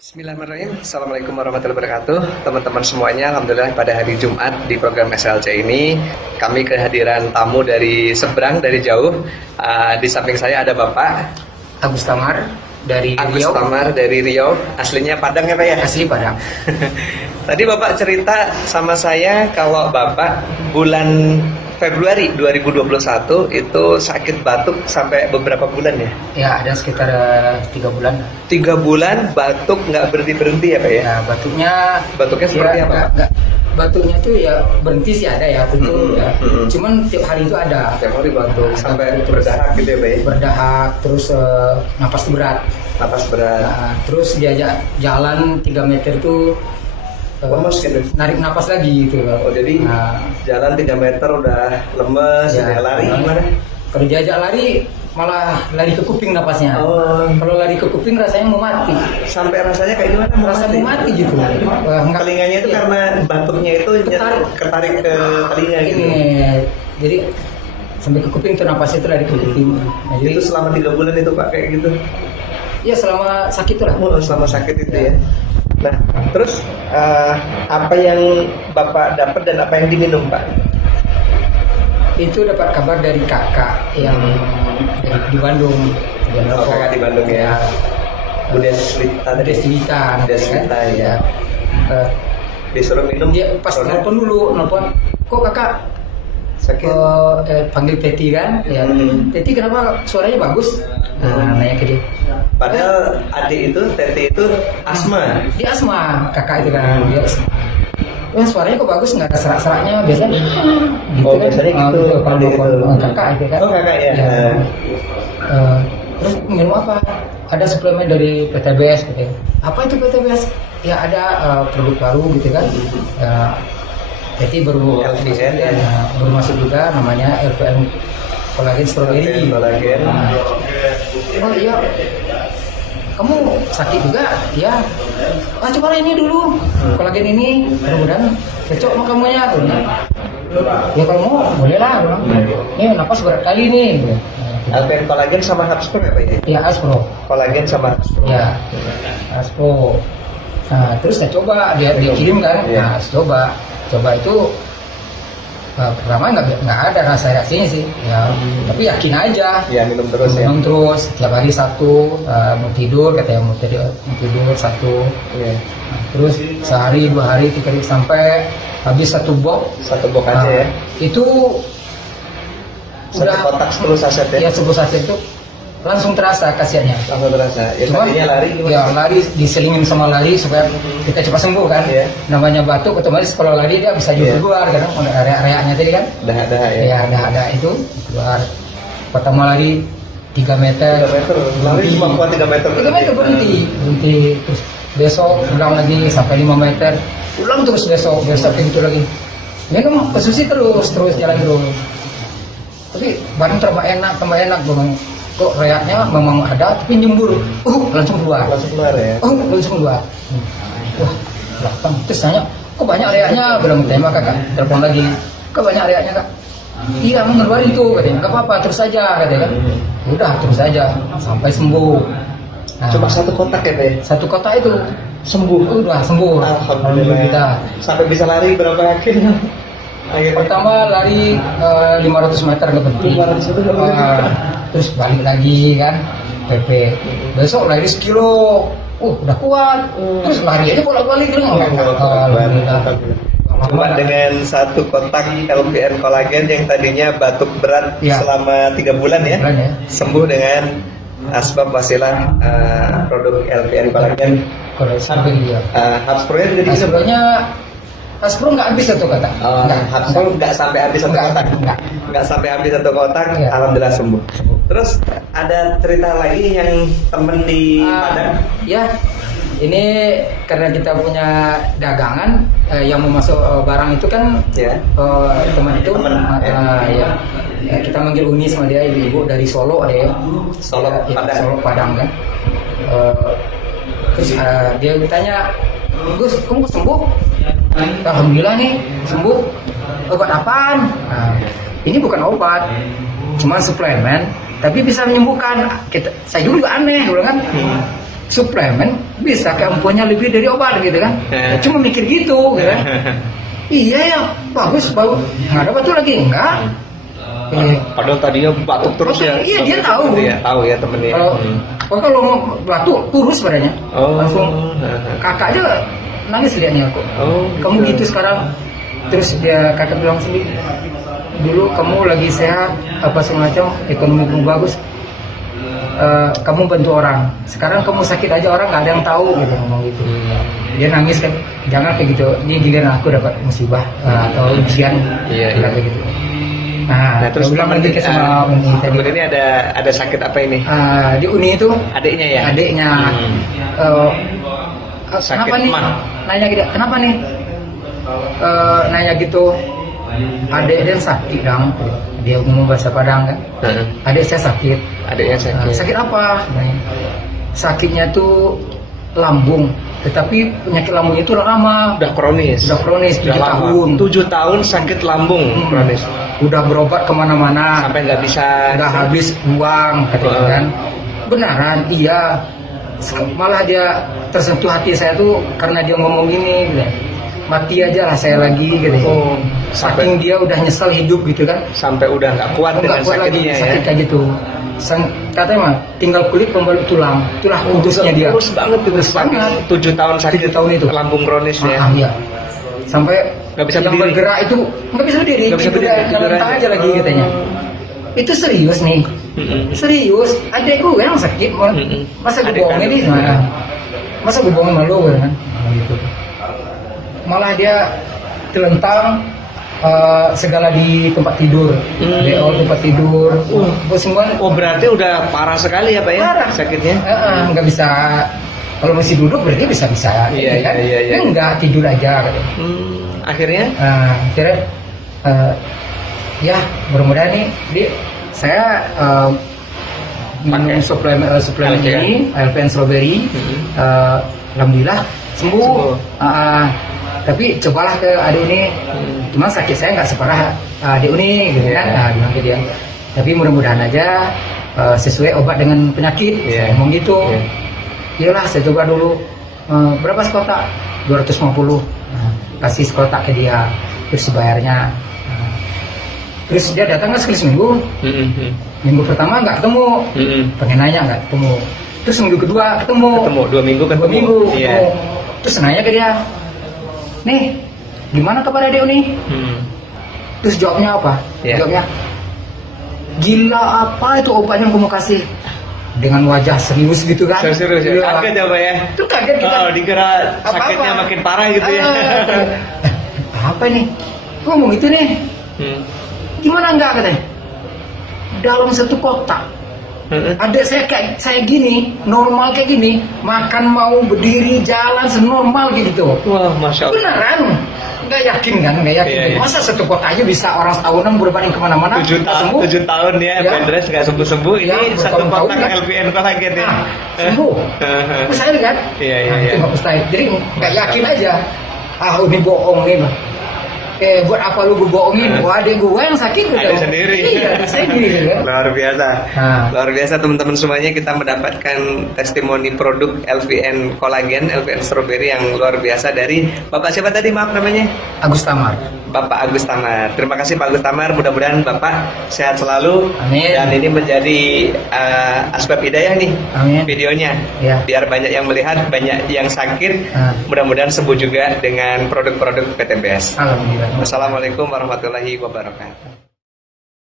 Bismillahirrahmanirrahim. Assalamualaikum warahmatullahi wabarakatuh. Teman-teman semuanya, alhamdulillah pada hari Jumat di program SLC ini kami kehadiran tamu dari seberang, dari jauh. Di samping saya ada Bapak Agus Tamar dari Riau. Aslinya Padang ya Pak ya? Asli Padang. Tadi Bapak cerita sama saya kalau Bapak bulan Februari 2021 itu sakit batuk sampai beberapa bulan ya? Ya, ada sekitar 3 bulan. 3 bulan batuk nggak berhenti-berhenti ya Pak ya? Ya, Batuknya seperti ya, apa? Batuknya tuh ya berhenti sih ada ya, tentu ya. Cuman tiap hari itu ada. Tiap hari batuk sampai berdahak gitu ya Pak ya? Berdahak, terus napas berat. Napas berat. Nah, terus diajak jalan 3 meter tuh lemes gitu. Narik napas lagi gitu. Oh, jadi jalan 3 meter udah lemes, ya, udah lari gimana? Kalau diajak lari malah lari ke kuping napasnya. Kalau lari ke kuping rasanya mau mati. Sampai rasanya kayak gimana? Mau mati gitu. Telinganya itu karena batuknya itu ketarik ke telinga gitu. Jadi sampai ke kuping tuh napasnya itu lari ke kuping. Nah, jadi itu selama 3 bulan itu Pak kayak gitu? Ya selama sakit lah. Selama sakit itu ya. Nah, terus apa yang Bapak dapat dan apa yang diminum Pak? Itu dapat kabar dari kakak yang di Bandung. Kakak di Bandung ya. Deswita ya. Disuruh minum. Dia pas nelpon dulu, kok kakak sakit? Panggil Teti kan? Ya. Teti kenapa suaranya bagus? Nanya ke dia. Padahal adik itu, Teti itu asma. Dia asma, kakak itu kan. Dia asma. Ya, suaranya kok bagus, nggak ada serak-seraknya biasanya. Gitu biasanya kan? gitu. Kakak itu kan. Kakak ya. Terus minum apa? Ada suplemen dari PTBS gitu. Apa itu PTBS? Ya ada produk baru gitu kan. Teti baru LVN ya. Baru masuk juga namanya LVN Kolagen Strawberry. Oh iya, kamu sakit juga? Ya. Coba ini dulu. Kolagen ini mudah-mudahan cocok sama kamunya. Ya kalau mau boleh lah. Ini napas berat kali nih. LVN Kolagen sama Hapspro ya Pak ya? Ya Hapspro. Kolagen sama Hapspro. Ya, Hapspro. Nah terus saya coba, dia kirim kan. Nah coba itu pertama nggak ada rasa reaksinya sih ya, tapi yakin aja ya minum terus tiap hari satu, mau tidur katanya mau tidur satu ya. Nah, terus sehari 2 hari 3 hari sampai habis satu box aja ya, itu udah kotak 10 saset ya? Ya 10 saset itu langsung terasa khasiatnya. Langsung terasa. Ya, cuma lari gimana? Ya lari diselingin sama lari supaya kita cepat sembuh kan. Yeah. Namanya batuk otomatis kalau lari dia bisa juga keluar kan. Reak-reaknya tadi kan. Dahak-dahak ya. Ya dahak-dahak itu keluar. Pertama lari 3 meter. 3 meter. Lari cuma kuat 3 meter. 3 meter berhenti. Terus besok ulang lagi sampai 5 meter. Ulang terus besok begitu lagi. Minum kesusi terus jalan terus. Tapi badan tambah enak banget. Kok reaknya memang ada tapi nyembur, langsung keluar ya? Langsung keluar. Wah, belakang. Terus tanya, kok banyak reaknya? Belum tembak kakak, telepon lagi. Kok banyak reaknya kak? Iya, mengeluar itu katanya. Gak apa-apa, terus saja katanya kan. Udah, terus saja sampai sembuh. Nah, cuma 1 kotak ya Pak? 1 kotak itu sembuh. Udah sembuh. Alhamdulillah. Sampai bisa lari berapa yakin? Pertama lari 500 meter nggak penting. 500 meter terus balik lagi kan PP. Besok lari 1 kilo. Udah kuat. Terus lari aja bolak-balik Cuma dengan 1 kotak LVN Kolagen yang tadinya batuk berat selama 3 bulan ya, sembuh dengan asbab wasilah produk LVN Kolagen. Hapspro-nya juga diisi. Hapspro nggak habis 1 kotak. Hapspro nggak sampai habis 1 kotak. Nggak sampai habis 1 kotak. Ya. Alhamdulillah sembuh. Terus ada cerita lagi yang temen di Padang? Ya, ini karena kita punya dagangan yang mau masuk barang itu kan teman itu. Ya, kita manggil Uni sama dia, ibu dari Solo ada ya. Solo Padang kan. Terus dia tanya, Gus, kamu sembuh? Alhamdulillah nih sembuh. Obat apaan? Ini bukan obat, cuma suplemen, tapi bisa menyembuhkan. Saya juga aneh, bilang kan. suplemen bisa keampuhannya lebih dari obat gitu kan. Cuma mikir gitu kan. Iya ya, bagus. Nggak ada batu lagi enggak. Padahal tadinya batuk terus ya. Iya, dia tahu. Tahu ya temennya. Kalau mau batuk turus badannya. Langsung kakak aja nangis liatnya aku. Kamu gitu sekarang. Terus kakak bilang sendiri, dulu kamu lagi sehat apa semacam, ekonomi kamu bagus, kamu bantu orang. Sekarang kamu sakit aja orang nggak ada yang tahu gitu, ngomong gitu. Dia nangis kan, jangan kayak gitu. Ini giliran aku dapat musibah atau ujian, kayak gitu. Nah terus bilang lagi ke sama Uni tadi. Ini ada sakit apa ini? Di Uni itu adiknya ya. Adiknya. Sakit kenapa nih? Nanya gitu. Kenapa nih? Nanya gitu. Adik dia sakit dong. Dia ngomong bahasa Padang kan. Adik saya sakit. Adiknya sakit. Sakit apa? Sakitnya tuh lambung. Tetapi penyakit lambungnya itu lama. Udah kronis. 7 tahun. 7 tahun sakit lambung kronis. Udah berobat kemana-mana. Sampai nggak bisa. Nggak habis uang katanya kan. Beneran, iya. Malah dia tersentuh hati saya tuh karena dia ngomong gini gitu. Mati aja lah saya lagi gitu. Saking dia udah nyesel hidup gitu kan. Sampai udah nggak kuat dengan sakitnya ya. Sakit kayak gitu. Katanya mah tinggal kulit pembalut tulang. Itulah kudusnya dia. Terus banget. 7 tahun sakit. 7 tahun itu. Lambung kronis ya. Iya. Sampai nggak bisa yang berdiri. bergerak itu nggak bisa berdiri. Tidur aja lagi katanya. Itu serius nih. Serius. Adekku yang sakit. Masa gue bohongin nih? Masa gue bohongin malu kan? Gitu. Malah dia telentang segala di tempat tidur, tempat tidur, semua. Berarti udah parah sekali ya Pak ya? Parah. Sakitnya? Nggak bisa. Kalau masih duduk berarti bisa kan? Iya. Enggak, tidur aja. Akhirnya? Akhirnya, ya mudah-mudahan nih, saya minum suplemen ini, LVN Strawberry, alhamdulillah sembuh. Tapi cobalah ke adik ini, cuma sakit saya nggak separah adik ini, gitu kan? Bilang ke dia. Tapi mudah-mudahan aja sesuai obat dengan penyakit, saya ngomong gitu. Iyalah, saya coba dulu. Berapa sekotak? 250. Kasih sekotak ke dia, terus dibayarnya. Terus dia datang sekali seminggu. Minggu pertama nggak ketemu, pengen nanya nggak ketemu. Terus minggu kedua ketemu. 2 minggu kan? 2 minggu. Terus nanya ke dia, nih gimana kabar adek nih? Terus jawabnya apa? Jawabnya, gila apa itu obat yang kamu kasih? Dengan wajah serius gitu kan? Serius ya? Kaget ya Pak ya? Itu kaget kita. Dikira sakitnya makin parah gitu ya? Apa nih? Ngomong itu nih? Gimana enggak katanya? Dalam satu kotak. Adik saya kayak saya gini, normal kayak gini, makan mau berdiri jalan senormal gitu. Wah, masya Allah. Beneran? Nggak yakin kan? Nggak yakin. Iya. Masa satu kotak aja bisa orang setahunan berbanding kemana-mana? 7 tahun ya, Pendres nggak sembuh-sembuh. Ini satu kotak LVN Collagen ya. Sembuh. Mustahil kan? Iya. Itu nggak mustahil. Jadi nggak yakin aja. Ini bohong nih. Buat apa lu gue bohongin? Wah, adik gue yang sakit udah. Ada sendiri. Iya, sendiri. Luar biasa. Luar biasa teman-teman semuanya, kita mendapatkan testimoni produk LVN Collagen, LVN Strawberry yang luar biasa dari Bapak siapa tadi, maaf namanya? Agus Tamar. Bapak Agus Tamar. Terima kasih Pak Agus Tamar, mudah-mudahan Bapak sehat selalu. Amin. Dan ini menjadi asbab hidayah nih. Amin. Videonya. Ya. Biar banyak yang melihat, banyak yang sakit. Mudah-mudahan sembuh juga dengan produk-produk PTBS. Alhamdulillah. Wassalamualaikum warahmatullahi wabarakatuh.